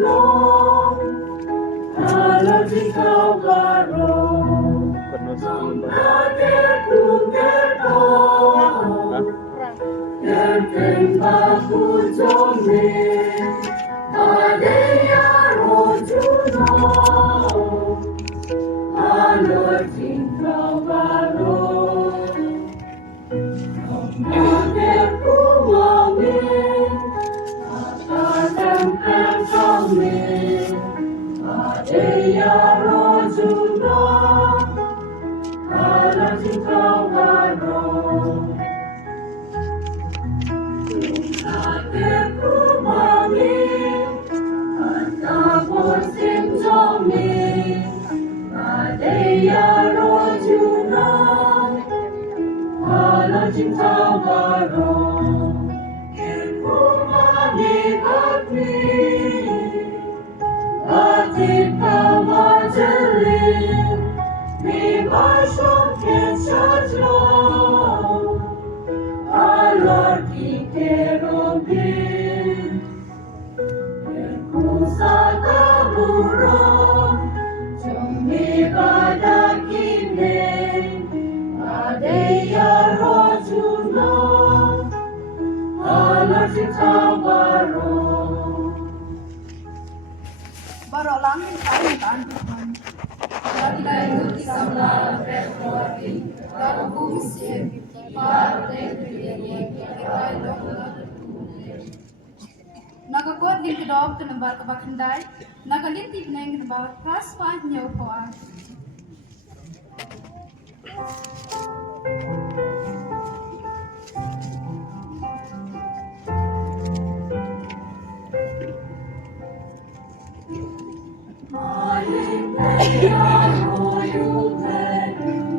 know, allergic Calvaro, Nader Kunderno, Yerken Baku Jome, Adeya Rojuno, allergic Calvaro, Nader Kumame, Adam Kantome, Adeya Rojuno, allergic Calvaro. Nader Kumame, Atapos Simjome, Adeya Rojuno, allergic Calvaro. Kumame Bakri, Batit Kamajalim, Mi Bashon Kensajlo, Alorki Kerobin, Kusata Buro, Jumi Badakine, Adeya Rojuno, allergic Calvaro. Barolang kami kan. Kita itu disambla berkuati, kalau kumisir, partai berdiri, kita Nagakuat din kedok to nambar kabakandai, nagalinti pineng nambar pras pa niyo ko ah.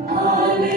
Hallelujah.